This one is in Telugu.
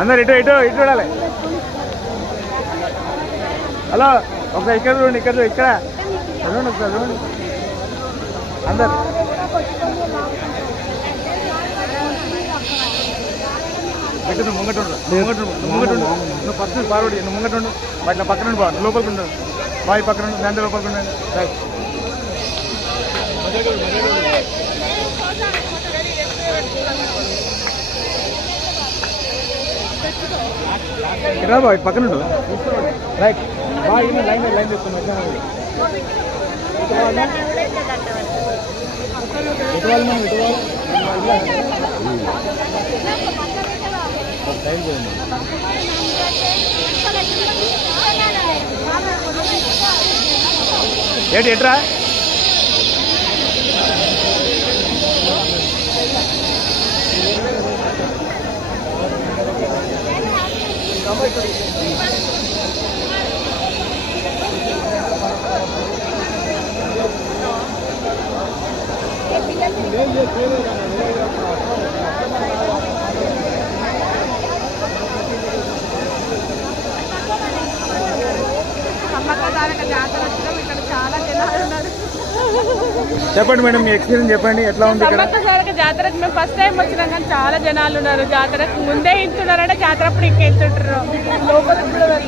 అందరు ఇటు ఇటు ఇటు చూడాలి. హలో ఒకసారి ఇక్కడ చూడండి, ఇక్కడ చూడండి ఒకసారి చూడండి అందరు. పెట్టు ముంగట నువ్వు ఫస్ట్ ఫార్వర్డ్ నువ్వు ముంగట ఉండు, వాటి పక్కన ఉండి బా లోపలికి ఉండు, బాయ్ పక్కన ఉండు, దాంట్లో లోపలికి ఉండండి. ఇక్కడ బాయ్ పక్కన ఉండు, రైట్ బాయ్ లైన్ చెప్తున్నా. ఏంటి ఎట్రా చెప్పండి మేడం, మీ ఎక్స్పీరియన్స్ చెప్పండి, ఎట్లా ఉంది సమ్మక్క జాతరకు? మేము ఫస్ట్ టైం వచ్చినాం కానీ చాలా జనాలు ఉన్నారు. జాతరకు ముందే ఇంటున్నారంటే జాతర అప్పుడు ఇంకెంతుంటారు. లోపల కూడా